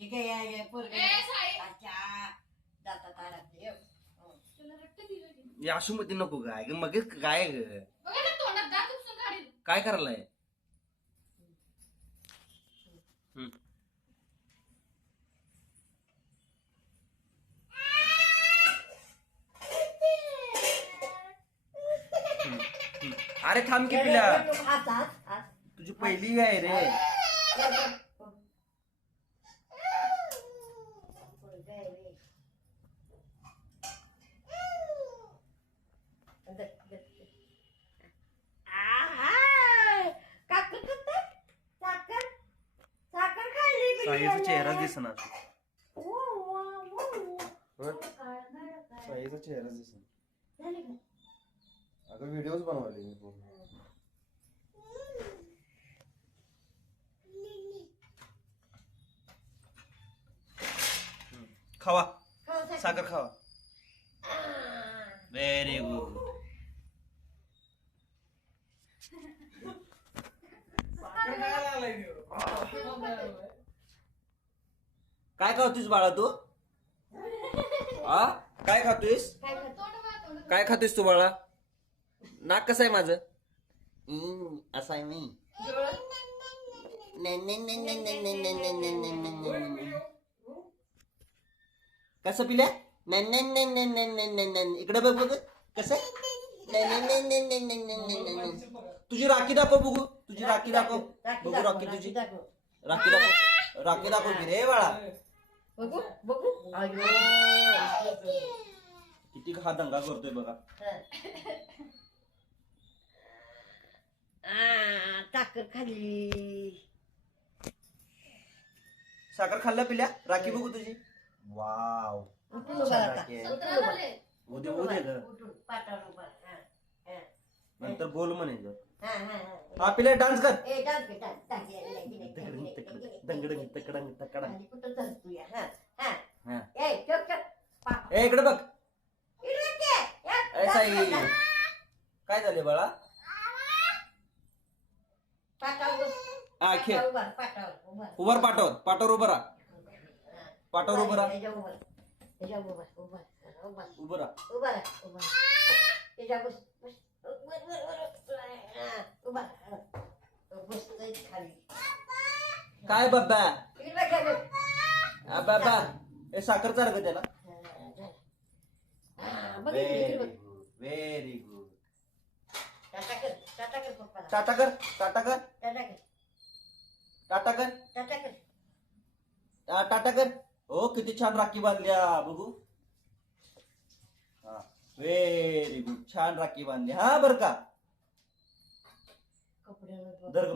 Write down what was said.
ठीक आहे या या पोरगं. ए, साई. अच्छा दातात अडकले हो. हो. तुला रट्ट दिलं की. या अशी मध्ये नको काय ग मग काय ग बघा ना तोंडात दात उपसून काढील. काय करायलाय हम्म. हम्म. हम्म. अरे थांब की पिल्या हात हात हात तुझी पहिली आहे रे साईचा चेहरा दिसणार साईचा चेहरा दिसणार अगं व्हिडिओज बनवले मी पूर्ण. खावा. साखर खावा. व्हेरी गुड साखर काय खावतीस बाळा तू हा काय खातोयस काय खातोयस तू बाळा नाक कसं आहे माझं असा आहे मी कस पिल्या इकडे बघ बघ कस तुझी राखी दाखव बघू तुझी राखी दाखव बघू राखी तुझी राखी दाखव राखी दाखव रे बाळा बघू बघू किती हा दंगा करतोय बघा आ, साखर खाल्ली साखर खाल्ला पिल्या राखी बघू तुझी वाव उठून उभा राहा. राखी आहे. संत्रा झाले. उद्या उद्या ग उठून पाटावर उभा राहा. हा, हा. नंतर बोल म्हणायचं हा, हा, हा. हा पिल्या डान्स कर ए, डान्स कर, डान्स, डान्स. ये, ये, ये, ये, दगडंग ये, तकडं, ये, ये, दंगडंग. तकडंग तकडंग. कुठं चालतो या? हा, हा. हा. ए, चल, चल. पा- ए इकडे बघ इकडे ये. ए साई. काय झाले बाळा पाटावर बस. हा खेळ पाटावर उभा, पाटावर उभा. उभार पाठवर पाठवर उभं राहा हा. पाटावर उभं राहा त्याच्यावर उभा. उभा, उभा, उभा. उभं राहा उभा राहा, उभा राहा. त्याच्यावर बस, बस. वर, वर, वर, वर. हा, उभा राहा. हा. बसतोय खाली. काय बाबा? बाबा. हे साखर चाल का त्याला. व्हेरी गुड टाटा कर टाटा कर टाटा कर टा- टाटा कर. हो किती छान राखी बांधल्या बघू. व्हेरी गुड छान राखी बांधली. हा बर का. दर्ग